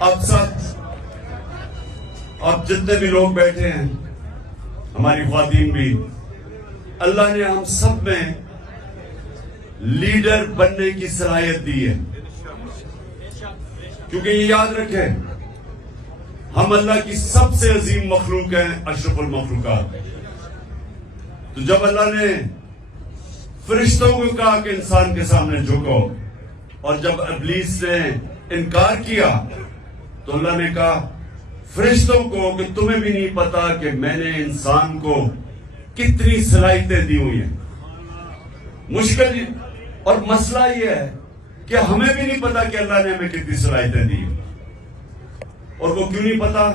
اب سب اب جتنے بھی لوگ بیٹھے ہیں، ہماری خواتین بھی، اللہ نے ہم سب میں لیڈر بننے کی صلاحیت دی ہے. کیونکہ یہ یاد رکھیں، ہم اللہ کی سب سے عظیم مخلوق ہیں، اشرف المخلوقات. تو جب اللہ نے فرشتوں کو کہا کہ انسان کے سامنے جھکو، اور جب ابلیس نے انکار کیا تو اللہ نے کہا فرشتوں کو کہ تمہیں بھی نہیں پتا کہ میں نے انسان کو کتنی صلاحیتیں دی ہوئی ہیں. مشکل اور مسئلہ یہ ہے کہ ہمیں بھی نہیں پتا کہ اللہ نے ہمیں کتنی صلاحیتیں دی. اور وہ کیوں نہیں پتا؟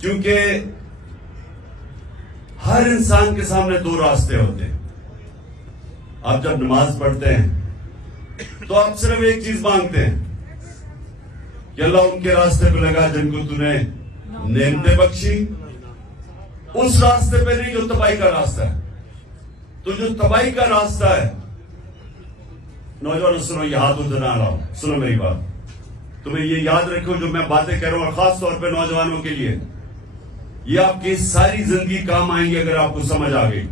کیونکہ ہر انسان کے سامنے دو راستے ہوتے ہیں. آپ جب نماز پڑھتے ہیں تو آپ صرف ایک چیز مانگتے ہیں کہ اللہ ان کے راستے پہ لگا جن کو تو نے نعمتیں بخشی. اس راستے پہ نہیں جو تباہی کا راستہ ہے. تو جو تباہی کا راستہ ہے، نوجوانوں سنو، یہ ہاتھ ادھر نہ لاؤ، سنو میری بات. تمہیں یہ یاد رکھو جو میں باتیں کہہ رہا ہوں، اور خاص طور پہ نوجوانوں کے لیے یہ آپ کی ساری زندگی کام آئیں گے اگر آپ کو سمجھ آ گئی.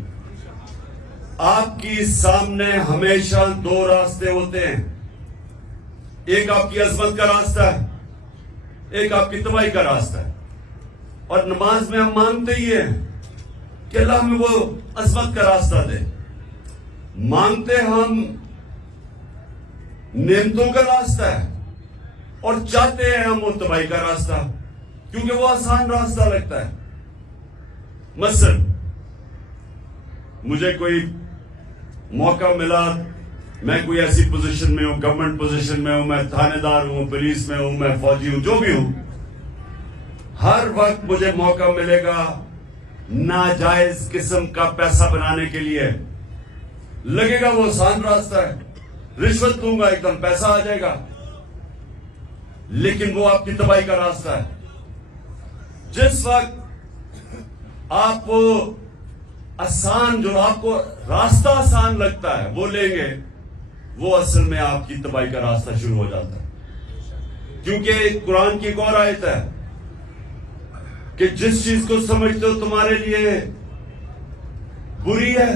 آپ کی سامنے ہمیشہ دو راستے ہوتے ہیں. ایک آپ کی عظمت کا راستہ ہے، ایک آپ کی تباہی کا راستہ ہے. اور نماز میں ہم مانگتے ہی ہیں کہ اللہ ہمیں وہ عظمت کا راستہ دے. مانگتے ہم نعمتوں کا راستہ ہے اور چاہتے ہیں ہم وہ تباہی کا راستہ، کیونکہ وہ آسان راستہ لگتا ہے. مثلا مجھے کوئی موقع ملا، میں کوئی ایسی پوزیشن میں ہوں، گورنمنٹ پوزیشن میں ہوں، میں تھانے دار ہوں، پولیس میں ہوں، میں فوجی ہوں، جو بھی ہوں، ہر وقت مجھے موقع ملے گا ناجائز قسم کا پیسہ بنانے کے لیے. لگے گا وہ آسان راستہ ہے، رشوت دوں گا ایک دم پیسہ آ جائے گا، لیکن وہ آپ کی تباہی کا راستہ ہے. جس وقت آپ وہ آسان، جو آپ کو راستہ آسان لگتا ہے وہ لیں گے، وہ اصل میں آپ کی تباہی کا راستہ شروع ہو جاتا ہے. کیونکہ قرآن کی ایک اور آیت ہے کہ جس چیز کو سمجھتے ہو تمہارے لیے بری ہے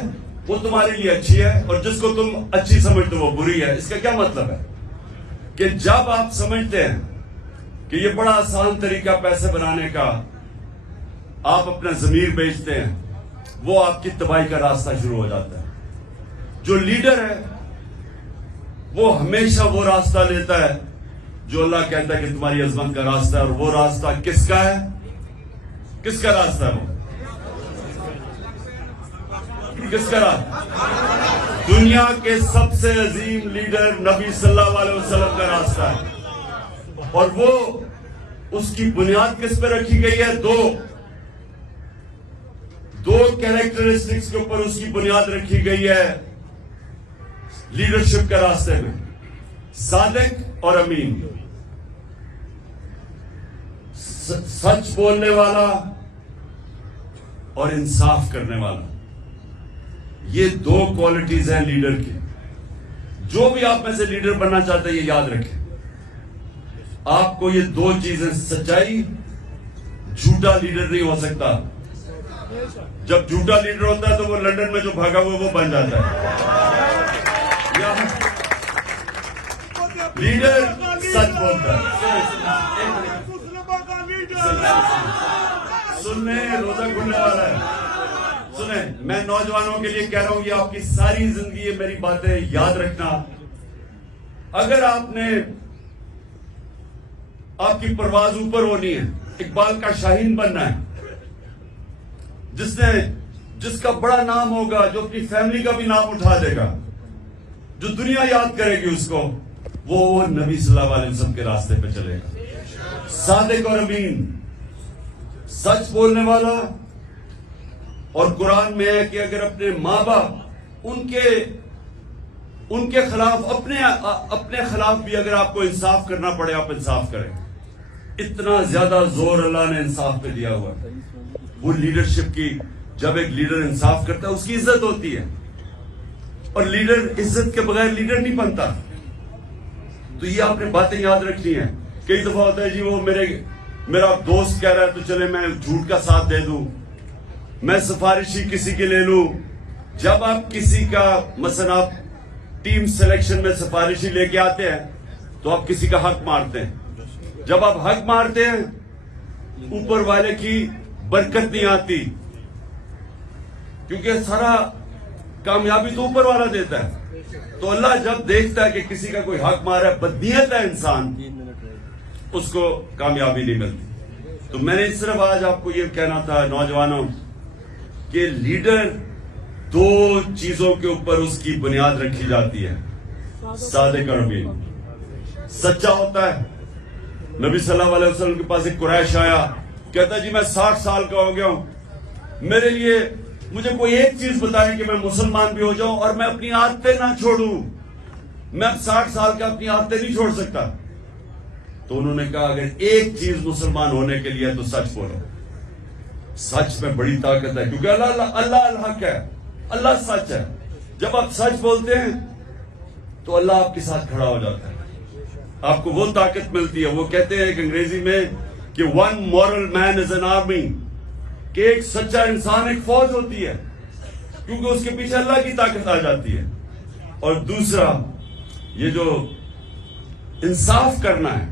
وہ تمہارے لیے اچھی ہے، اور جس کو تم اچھی سمجھتے ہو وہ بری ہے. اس کا کیا مطلب ہے؟ کہ جب آپ سمجھتے ہیں کہ یہ بڑا آسان طریقہ پیسے بنانے کا، آپ اپنا ضمیر بیچتے ہیں، وہ آپ کی تباہی کا راستہ شروع ہو جاتا ہے. جو لیڈر ہے وہ ہمیشہ وہ راستہ لیتا ہے جو اللہ کہتا ہے کہ تمہاری عظمت کا راستہ ہے. اور وہ راستہ کس کا ہے؟ کس کا راستہ ہے؟ وہ کس کا راستہ؟ دنیا کے سب سے عظیم لیڈر نبی صلی اللہ علیہ وسلم کا راستہ ہے. اور وہ اس کی بنیاد کس پہ رکھی گئی ہے؟ دو کیریکٹرسٹکس کے اوپر اس کی بنیاد رکھی گئی ہے لیڈرشپ کے راستے میں: صادق اور امین. سچ بولنے والا اور انصاف کرنے والا. یہ دو کوالٹیز ہیں لیڈر کی. جو بھی آپ میں سے لیڈر بننا چاہتے ہیں یہ یاد رکھیں، آپ کو یہ دو چیزیں، سچائی، جھوٹا لیڈر نہیں ہو سکتا. جب جھوٹا لیڈر ہوتا ہے تو وہ لندن میں جو بھاگا ہوا وہ بن جاتا ہے. لیڈر سچ بولتا ہے. سننے روزہ کھلنے والا ہے. سنیں، میں نوجوانوں کے لیے کہہ رہا ہوں، یہ آپ کی ساری زندگی یہ میری باتیں یاد رکھنا. اگر آپ نے، آپ کی پرواز اوپر ہونی ہے، اقبال کا شاہین بننا ہے، جس کا بڑا نام ہوگا، جو اپنی فیملی کا بھی نام اٹھا دے گا، جو دنیا یاد کرے گی اس کو، وہ نبی صلی اللہ علیہ وسلم کے راستے پہ چلے گا. صادق اور امین، سچ بولنے والا. اور قرآن میں ہے کہ اگر اپنے ماں باپ ان کے خلاف، اپنے خلاف بھی اگر آپ کو انصاف کرنا پڑے، آپ انصاف کریں. اتنا زیادہ زور اللہ نے انصاف پہ دیا ہوا ہے. وہ لیڈرشپ کی، جب ایک لیڈر انصاف کرتا ہے اس کی عزت ہوتی ہے، اور لیڈر عزت کے بغیر لیڈر نہیں بنتا. تو یہ آپ نے باتیں یاد رکھنی ہیں کئی دفعہ ہوتا ہے جی وہ میرا دوست کہہ رہا ہے تو چلے میں جھوٹ کا ساتھ دے دوں، میں سفارشی کسی کے لے لوں. جب آپ کسی کا مثلا آپ ٹیم سلیکشن میں سفارشی لے کے آتے ہیں تو آپ کسی کا حق مارتے ہیں. جب آپ حق مارتے ہیں اوپر والے کی برکت نہیں آتی، کیونکہ سارا کامیابی تو اوپر والا دیتا ہے. تو اللہ جب دیکھتا ہے کہ کسی کا کوئی حق مارا ہے، بدنیت ہے انسان، اس کو کامیابی نہیں ملتی. تو میں نے صرف آج آپ کو یہ کہنا تھا نوجوانوں کہ لیڈر دو چیزوں کے اوپر اس کی بنیاد رکھی جاتی ہے. صادق اور امین، سچا ہوتا ہے. نبی صلی اللہ علیہ وسلم کے پاس ایک قریش آیا، کہتا جی میں 60 سال کا ہو گیا ہوں، میرے لیے مجھے کوئی ایک چیز بتائیں کہ میں مسلمان بھی ہو جاؤں اور میں اپنی عادتیں نہ چھوڑوں. میں اب 60 سال کا اپنی عادتیں نہیں چھوڑ سکتا. تو انہوں نے کہا اگر ایک چیز مسلمان ہونے کے لیے تو سچ بولو. سچ میں بڑی طاقت ہے، کیونکہ اللہ الحق ہے، اللہ سچ ہے. جب آپ سچ بولتے ہیں تو اللہ آپ کے ساتھ کھڑا ہو جاتا ہے، آپ کو وہ طاقت ملتی ہے. وہ کہتے ہیں کہ انگریزی میں کہ one moral man is an army, کہ ایک سچا انسان ایک فوج ہوتی ہے، کیونکہ اس کے پیچھے اللہ کی طاقت آ جاتی ہے. اور دوسرا یہ جو انصاف کرنا ہے،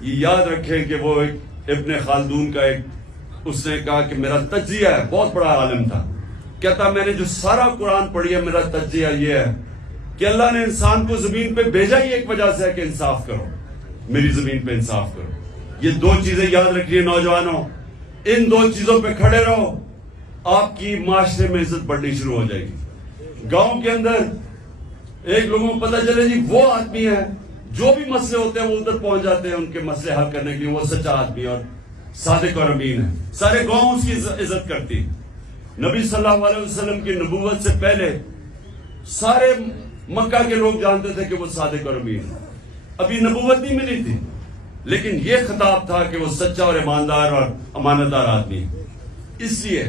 یہ یاد رکھیں کہ وہ ایک ابن خلدون کا اس نے کہا کہ میرا تجزیہ ہے، بہت بڑا عالم تھا، کہتا میں نے جو سارا قرآن پڑھی ہے میرا تجزیہ یہ ہے کہ اللہ نے انسان کو زمین پہ بھیجا ہی ایک وجہ سے ہے کہ انصاف کرو، میری زمین پہ انصاف کرو. یہ دو چیزیں یاد رکھیے نوجوانوں، ان دو چیزوں پہ کھڑے رہو، آپ کی معاشرے میں عزت بڑھنی شروع ہو جائے گی. گاؤں کے اندر ایک لوگوں کو پتہ چلے جی وہ آدمی ہے، جو بھی مسئلے ہوتے ہیں وہ ادھر پہنچ جاتے ہیں ان کے مسئلے حل کرنے کے لیے، وہ سچا آدمی اور صادق اور امین ہے. سارے گاؤں اس کی عزت کرتی. نبی صلی اللہ علیہ وسلم کی نبوت سے پہلے سارے مکہ کے لوگ جانتے تھے کہ وہ صادق اور امین ہے. ابھی نبوت نہیں ملی تھی، لیکن یہ خطاب تھا کہ وہ سچا اور ایماندار اور امانتدار آدمی ہے. اس لیے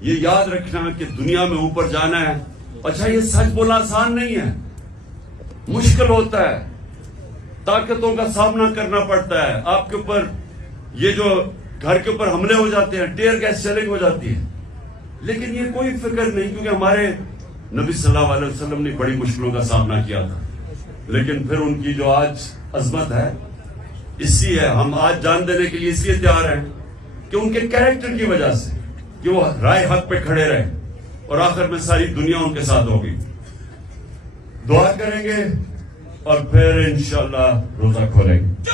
یہ یاد رکھنا کہ دنیا میں اوپر جانا ہے. اچھا یہ سچ بولنا آسان نہیں ہے، مشکل ہوتا ہے، طاقتوں کا سامنا کرنا پڑتا ہے. آپ کے اوپر یہ جو گھر کے اوپر حملے ہو جاتے ہیں، ٹیئر گیس شیلنگ ہو جاتی ہے، لیکن یہ کوئی فکر نہیں، کیونکہ ہمارے نبی صلی اللہ علیہ وسلم نے بڑی مشکلوں کا سامنا کیا تھا. لیکن پھر ان کی جو آج عظمت ہے، اسی ہے ہم آج جان دینے کے لیے اس لیے تیار ہیں کہ ان کے کیریکٹر کی وجہ سے کہ وہ رائے حق پہ کھڑے رہے اور آخر میں ساری دنیا ان کے ساتھ ہوگی. دعا کریں گے اور پھر انشاءاللہ روزہ کھولیں گے.